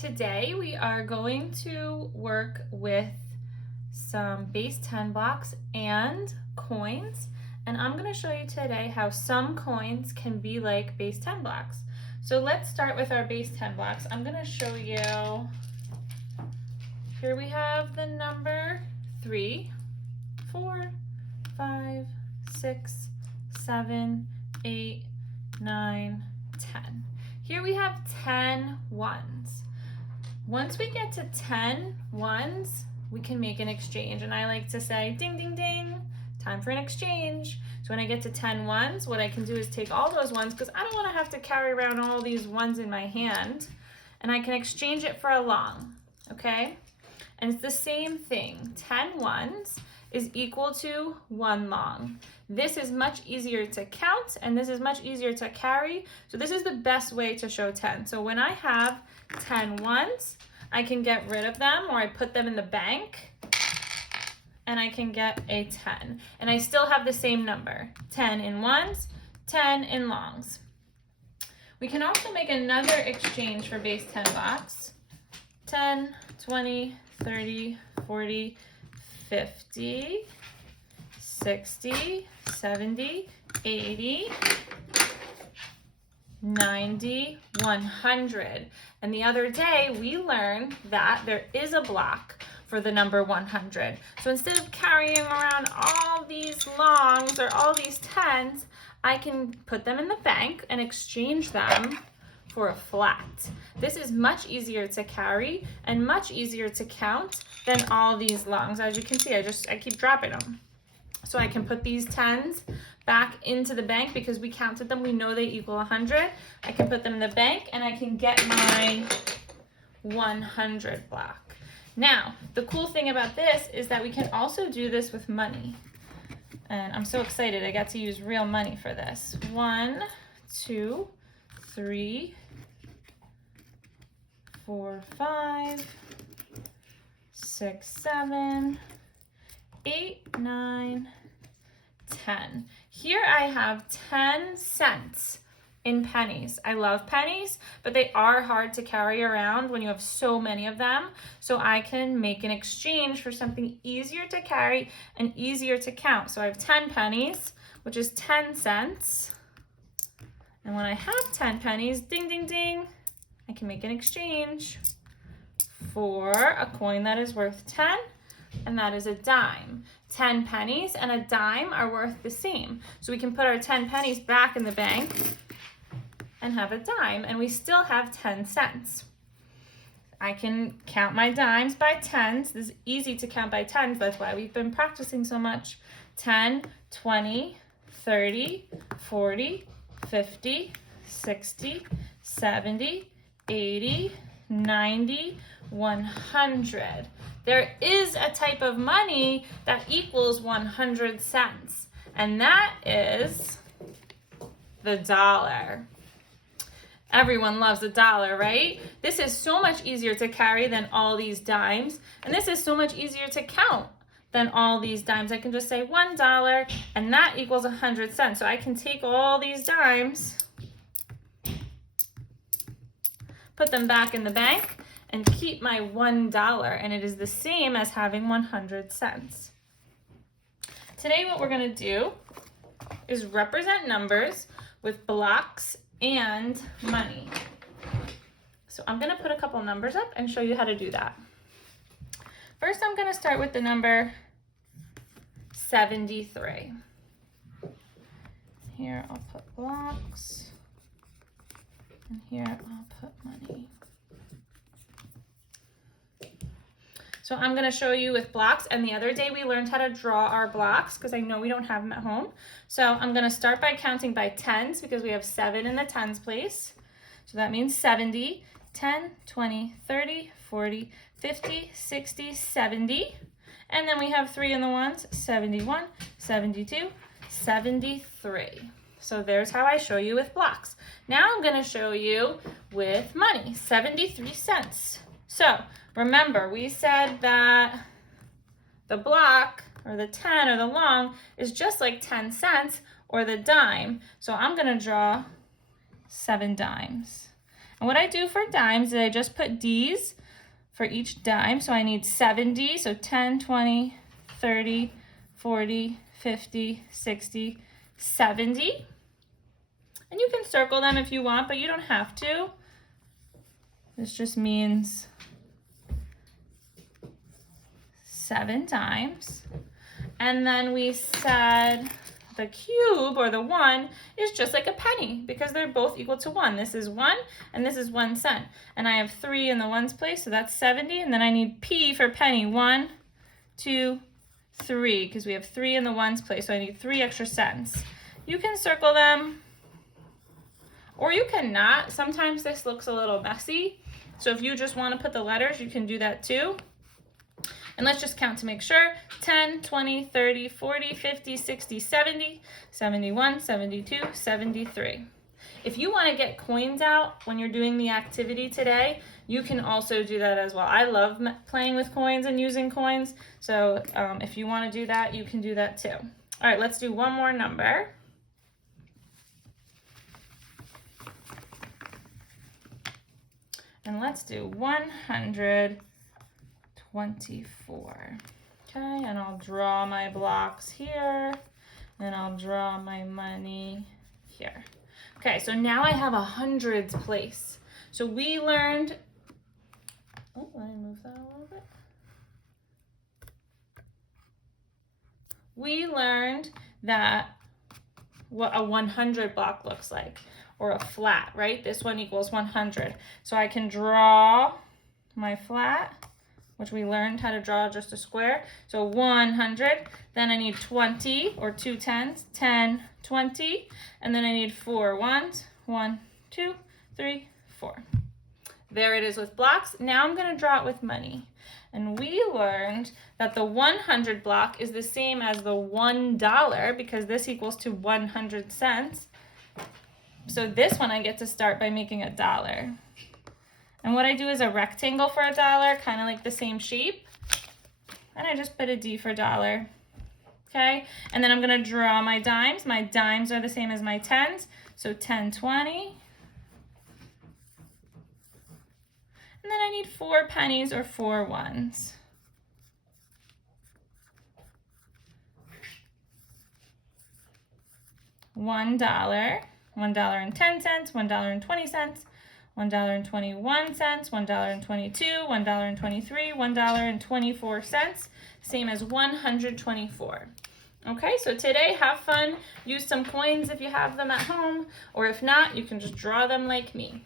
Today we are going to work with some base 10 blocks and coins, and I'm going to show you today how some coins can be like base 10 blocks. So let's start with our base 10 blocks. I'm going to show you, here we have the number 3, 4, 5, 6, 7, 8, 9, 10. Here we have 10 ones. Once we get to 10 ones, we can make an exchange. And I like to say, ding, ding, ding, time for an exchange. So when I get to 10 ones, what I can do is take all those ones, because I don't want to have to carry around all these ones in my hand, and I can exchange it for a long, okay? And it's the same thing. 10 ones is equal to 1 long. This is much easier to count, and this is much easier to carry. So this is the best way to show 10. So when I have 10 ones, I can get rid of them, or I put them in the bank, and I can get a 10. And I still have the same number, 10 in ones, 10 in longs. We can also make another exchange for base 10 blocks. 10, 20, 30, 40, 50, 60, 70, 80, 90, 100. And the other day we learned that there is a block for the number 100. So instead of carrying around all these longs or all these tens, I can put them in the bank and exchange them for a flat. This is much easier to carry and much easier to count than all these longs. As you can see, I keep dropping them. So I can put these tens back into the bank because we counted them. We know they equal 100. I can put them in the bank and I can get my 100 block. Now, the cool thing about this is that we can also do this with money. And I'm so excited. I got to use real money for this. 1, 2, 3, 4, 5, 6, 7, 8, 9, 10. Here I have 10 cents in pennies. I love pennies, but they are hard to carry around when you have so many of them. So I can make an exchange for something easier to carry and easier to count. So I have 10 pennies, which is 10 cents. And when I have 10 pennies, ding, ding, ding, I can make an exchange for a coin that is worth 10, and that is a dime. 10 pennies and a dime are worth the same. So we can put our 10 pennies back in the bank and have a dime, and we still have 10 cents. I can count my dimes by tens. This is easy to count by tens. That's why we've been practicing so much. 10, 20, 30, 40, 50, 60, 70, 80, 90, 100. There is a type of money that equals 100 cents, and that is the dollar. Everyone loves a dollar, right? This is so much easier to carry than all these dimes, and this is so much easier to count than all these dimes. I can just say $1, and that equals 100 cents. So I can take all these dimes, put them back in the bank, and keep my $1, and it is the same as having 100 cents. Today what we're going to do is represent numbers with blocks and money. So I'm going to put a couple numbers up and show you how to do that. First, I'm going to start with the number 73. Here I'll put blocks, and here I'll put money. So I'm going to show you with blocks, and the other day we learned how to draw our blocks because I know we don't have them at home. So I'm going to start by counting by tens because we have 7 in the tens place. So that means 70, 10, 20, 30, 40, 50, 60, 70. And then we have 3 in the ones, 71, 72, 73. So there's how I show you with blocks. Now I'm going to show you with money, 73 cents. So remember, we said that the block or the 10 or the long is just like 10 cents or the dime. So I'm going to draw 7 dimes. And what I do for dimes is I just put D's for each dime. So I need 70, so 10, 20, 30, 40, 50, 60, 70. And you can circle them if you want, but you don't have to. This just means 7 dimes. And then we said the cube, or the 1, is just like a penny because they're both equal to 1. This is 1 and this is 1 cent. And I have 3 in the ones place, so that's 70. And then I need P for penny. 1, 2, 3, because we have 3 in the ones place, so I need 3 extra cents. You can circle them, or you cannot. Sometimes this looks a little messy. So if you just want to put the letters, you can do that too. And let's just count to make sure. 10, 20, 30, 40, 50, 60, 70, 71, 72, 73. If you want to get coins out when you're doing the activity today, you can also do that as well. I love playing with coins and using coins. So if you want to do that, you can do that too. All right, let's do one more number. And let's do 124. Okay, and I'll draw my blocks here, and I'll draw my money here. Okay, so now I have a hundreds place. So we learned, oh, let me move that a little bit. We learned that what a 100 block looks like, or a flat, right? This one equals 100. So I can draw my flat, which we learned how to draw just a square. So 100, then I need 20 or 2 tens, 10, 20, and then I need 4 ones, 1, 2, 3, 4. There it is with blocks. Now I'm gonna draw it with money. And we learned that the 100 block is the same as the $1 because this equals to 100 cents. So this one I get to start by making a dollar. And what I do is a rectangle for a dollar, kind of like the same shape. And I just put a D for dollar. Okay, and then I'm gonna draw my dimes. My dimes are the same as my tens. So 10, 20. And then I need 4 pennies or 4 ones. $1, $1.10, $1.20, $1.21, $1.22, $1.23, $1.24, same as 124. Okay, so today have fun, use some coins if you have them at home, or if not, you can just draw them like me.